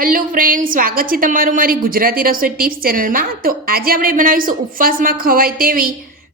Hello friend, સ્વાગત છે તમારું મારી ગુજરાતી રસોઈ ટિપ્સ ચેનલમાં। તો આજે આપણે બનાવીશું ઉપવાસમાં ખવાય તેવી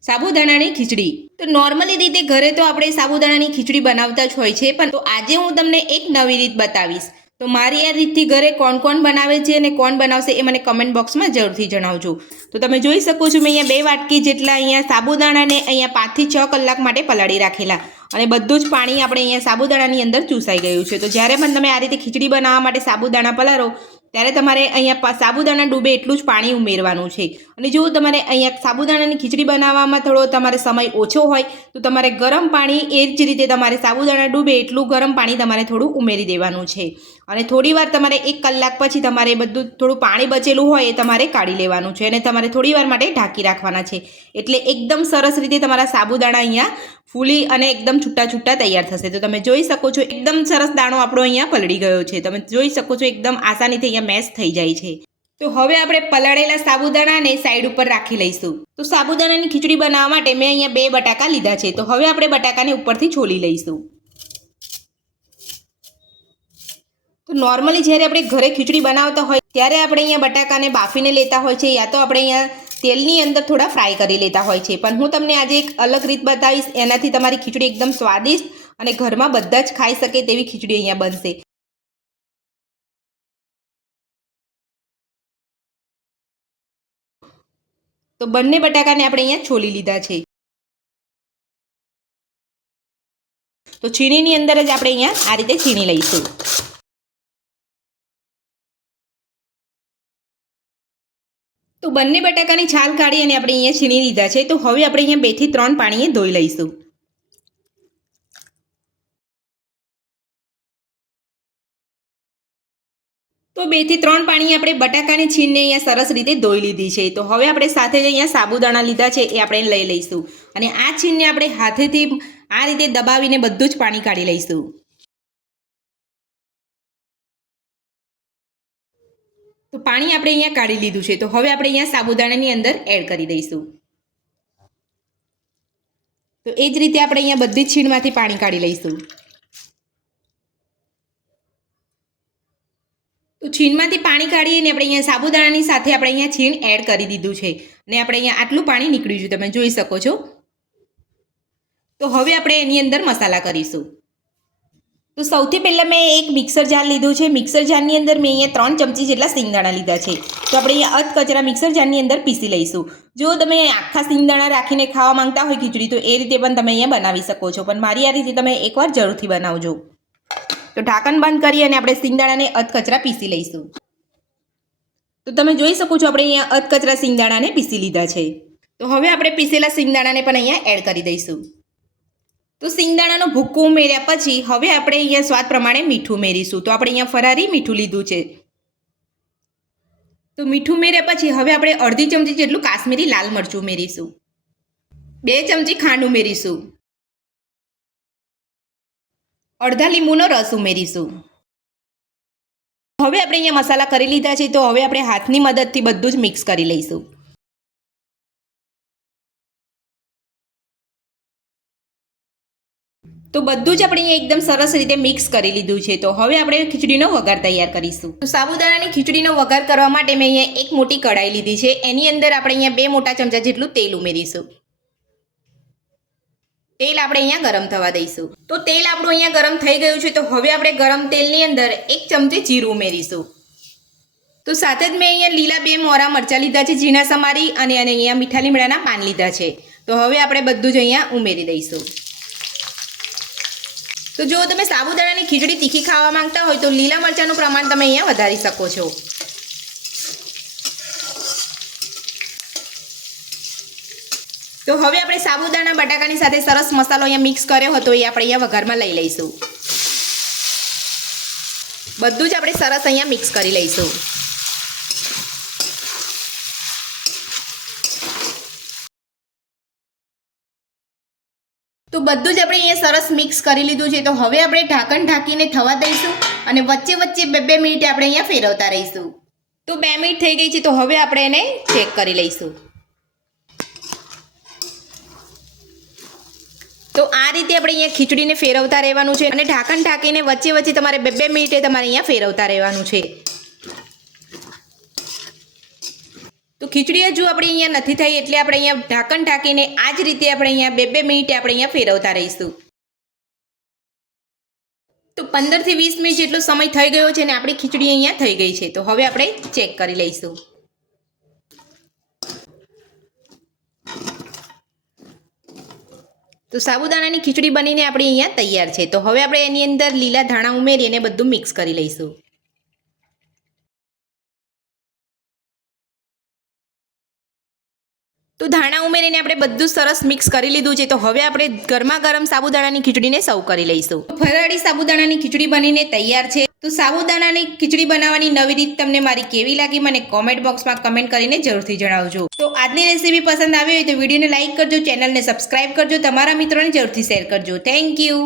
સાબુદાણાની ખીચડી। તો નોર્મલી રીતે ઘરે તો આપણે સાબુદાણાની ખીચડી બનાવતા જ હોય છે, પણ તો આજે હું તમને એક નવી રીત બતાવીશ। તો મારી આ રીતથી ઘરે કોણ કોણ બનાવે છે અને કોણ બનાવશે એ મને કમેન્ટ બોક્સમાં જરૂરથી જણાવજો। તો તમે જોઈ શકો છો, મેં અહીંયા 2 વાટકી જેટલા અહીંયા સાબુદાણાને અહીંયા 5 થી 6 કલાક માટે પલાળી રાખેલા અને બધું જ પાણી આપણે અહીંયા સાબુદાણાની અંદર ચૂસાઈ ગયું છે। તો જ્યારે પણ તમે આ રીતે ખીચડી બનાવવા માટે સાબુદાણા પલાળો ત્યારે તમારે અહીંયા સાબુદાણા ડૂબે એટલું જ પાણી ઉમેરવાનું છે। અને જો તમારે અહીંયા સાબુદાણાની ખીચડી બનાવવામાં થોડો તમારે સમય ઓછો હોય તો તમારે ગરમ પાણી એ જ રીતે તમારે સાબુદાણા ડૂબે એટલું ગરમ પાણી તમારે થોડું ઉમેરી દેવાનું છે। અને થોડીવાર તમારે 1 કલાક પછી તમારે બધું થોડું પાણી બચેલું હોય એ તમારે કાઢી લેવાનું છે અને તમારે થોડીવાર માટે ઢાંકી રાખવાના છે, એટલે એકદમ સરસ રીતે તમારા સાબુદાણા અહીંયા ફૂલી અને એકદમ છૂટા છૂટા તૈયાર થશે। તો તમે જોઈ શકો છો એકદમ સરસ દાણો આપણો અહીંયા પલળી ગયો છે। તમે જોઈ શકો છો એકદમ આસાનીથી અહીંયા મેશ થઈ જાય છે। તો હવે આપણે પલાળેલા સાબુદાણાને સાઈડ ઉપર રાખી લઈશું। તો સાબુદાણાની ખીચડી બનાવવા માટે મેં અહીંયા 2 બટાકા લીધા છે। તો હવે આપણે બટાકાને ઉપરથી છોલી લઈશું। તો નોર્મલી જ્યારે આપણે ઘરે ખીચડી બનાવતા હોય ત્યારે આપણે અહીંયા બટાકાને બાફીને લેતા હોય છે, યા તો આપણે અહીંયા તેલની અંદર થોડા ફ્રાય કરી લેતા હોય છે, પણ હું તમને આજે એક અલગ રીત બતાવીશ। એનાથી તમારી ખીચડી એકદમ સ્વાદિષ્ટ અને ઘરમાં બધા જ ખાઈ શકે તેવી ખીચડી અહીંયા બનશે। તો બંને બટાકાને આપણે અહીંયા છોલી લીધા છે। તો છીણીની અંદર જ આપણે અહીંયા આ રીતે છીણી લઈશું। તો બંને બટાકાની છાલ કાઢી અને આપણે અહીંયા છીણી લીધા છે। તો હવે આપણે અહીંયા 2 થી 3 પાણીએ ધોઈ લઈશું। તો 2 થી 3 પાણી આપણે બટાકાની છીણને અહીંયા સરસ રીતે ધોઈ લીધી છે। તો હવે આપણે સાથે જ અહીંયા સાબુદાણા લીધા છે એ આપણે લઈ લઈશું અને આ છીણને આપણે હાથેથી આ રીતે દબાવીને બધું જ પાણી કાઢી લઈશું। તો પાણી આપણે અહીંયા કાઢી લીધું છે। તો હવે આપણે અહીંયા સાબુદાણાની અંદર એડ કરી દઈશું। તો એ જ રીતે આપણે અહીંયા બધી જ છીણમાંથી પાણી કાઢી લઈશું। તો છીણમાંથી પાણી કાઢીને આપણે અહીંયા સાબુદાણાની સાથે આપણે અહીંયા છીણ એડ કરી દીધું છે અને આપણે અહીંયા આટલું પાણી નીકળ્યું છે, તમે જોઈ શકો છો। તો હવે આપણે એની અંદર મસાલા કરીશું। તો સૌથી પહેલાં મેં એક મિક્સર જાર લીધું છે। મિક્સર જારની અંદર મેં અહીંયા 3 ચમચી જેટલા સિંગદાણા લીધા છે। તો આપણે અહીંયા અધકચરા મિક્સર જારની અંદર પીસી લઈશું। જો તમે આખા સિંગદાણા રાખીને ખાવા માંગતા હોય ખીચડી તો એ રીતે પણ તમે અહીંયા બનાવી શકો છો, પણ મારી આ રીતે તમે એકવાર જરૂરથી બનાવજો। તો ઢાંકણ બંધ કરી અને આપણે સિંગદાણાને અધકચરા પીસી લઈશું। તો તમે જોઈ શકો છો આપણે અહીંયા અધકચરા સિંગદાણાને પીસી લીધા છે। તો હવે આપણે પીસેલા સિંગદાણાને પણ અહીંયા એડ કરી દઈશું। તો સિંગદાણાનો ભૂક્કો ઉમેર્યા પછી હવે આપણે અહીંયા સ્વાદ પ્રમાણે મીઠું ઉમેરીશું। તો આપણે અહીંયા ફરારી મીઠું લીધું છે। તો મીઠું ઉમેર્યા પછી હવે આપણે અડધી ચમચી જેટલું કાશ્મીરી લાલ મરચું ઉમેરીશું। 2 ચમચી ખાંડ ઉમેરીશું। અડધા લીંબુનો રસ ઉમેરીશું। હવે આપણે અહીંયા મસાલા કરી લીધા છે। તો હવે આપણે હાથની મદદથી બધું જ મિક્સ કરી લઈશું। તો બધું જ આપણે અહીંયા એકદમ સરસ રીતે મિક્સ કરી લીધું છે। તો હવે આપણે ખીચડીનો વઘાર તૈયાર કરીશું। તો સાબુદાણાની ખીચડીનો વઘાર કરવા માટે મેં અહીંયા એક મોટી કઢાઈ લીધી છે। એની અંદર આપણે અહીંયા 2 મોટા ચમચા જેટલું તેલ ઉમેરીશું। તેલ આપણે અહીંયા ગરમ થવા દઈશું। તો તેલ આપણું અહીંયા ગરમ થઈ ગયું છે। તો હવે આપણે ગરમ તેલની અંદર 1 ચમચી જીરું ઉમેરીશું। તો સાથે જ મેં અહીંયા લીલા 2 મોરા મરચાં લીધા છે ઝીણા સમારી, અને અહીંયા મીઠા લીમડાના પાન લીધા છે। તો હવે આપણે બધું જ અહીંયા ઉમેરી દઈશું। તો જો તમે સાબુદાણાની ખીચડી તીખી ખાવા માંગતા હોય તો લીલા મરચાંનું પ્રમાણ તમે અહીંયા વધારી શકો છો। તો હવે આપણે સાબુદાણા બટાકાની સાથે સરસ મસાલો અહીંયા મિક્સ કર્યો હતો એ આપણે અહીંયા વઘારમાં લઈ લઈશું। બધું જ આપણે સરસ અહીંયા મિક્સ કરી લઈશું। તો બધું જ આપણે અહીંયા સરસ મિક્સ કરી લીધું છે। તો હવે આપણે ઢાંકણ ઢાંકીને થવા દઈશું અને વચ્ચે વચ્ચે 2 મિનિટ આપણે અહીંયા ફેરવતા રહીશું। તો 2 મિનિટ થઈ ગઈ છે। તો હવે આપણે એને ચેક કરી લઈશું। તો આ રીતે આપણે અહીંયા ખીચડીને ફેરવતા રહેવાનું છે અને ઢાંકણ ઢાંકીને વચ્ચે વચ્ચે તમારે 2 મિનિટે તમારે અહીંયા ફેરવતા રહેવાનું છે। તો ખીચડી હજુ આપણે અહીંયા નથી થઈ એટલે આપણે અહીંયા ઢાંકણ ઢાંકીને આ જ રીતે આપણે અહીંયા 2-2 મિનિટે આપણે અહીંયા ફેરવતા રહીશું. તો 15 થી 20 મિનિટ જેટલો સમય થઈ ગયો છે અને આપણી ખીચડી અહીંયા થઈ ગઈ છે. તો હવે આપણે ચેક કરી લઈશું. તો સાબુદાણાની ખીચડી બનીને આપણી અહીંયા તૈયાર છે. તો હવે આપણે એની અંદર લીલા ધાણા ઉમેરી અને બધું મિક્સ કરી લઈશું. તો ધાણા ઉમેરીને આપણે બધું સરસ મિક્સ કરી લીધું છે. તો હવે આપણે ગરમા ગરમ સાબુદાણાની ખીચડીને સર્વ કરી લઈશું. ફરાળી સાબુદાણાની ખીચડી બનીને તૈયાર છે. તો સાબુદાણાની ખીચડી બનાવવાની નવી રીત તમને મારી કેવી લાગી મને કોમેન્ટ બોક્સમાં કમેન્ટ કરીને જરૂરથી જણાવજો. તો આજની રેસીપી પસંદ આવી હોય તો વિડીયોને લાઇક કરજો, ચેનલને સબસ્ક્રાઇબ કરજો, તમારા મિત્રોને જરૂરથી શેર કરજો. Thank you.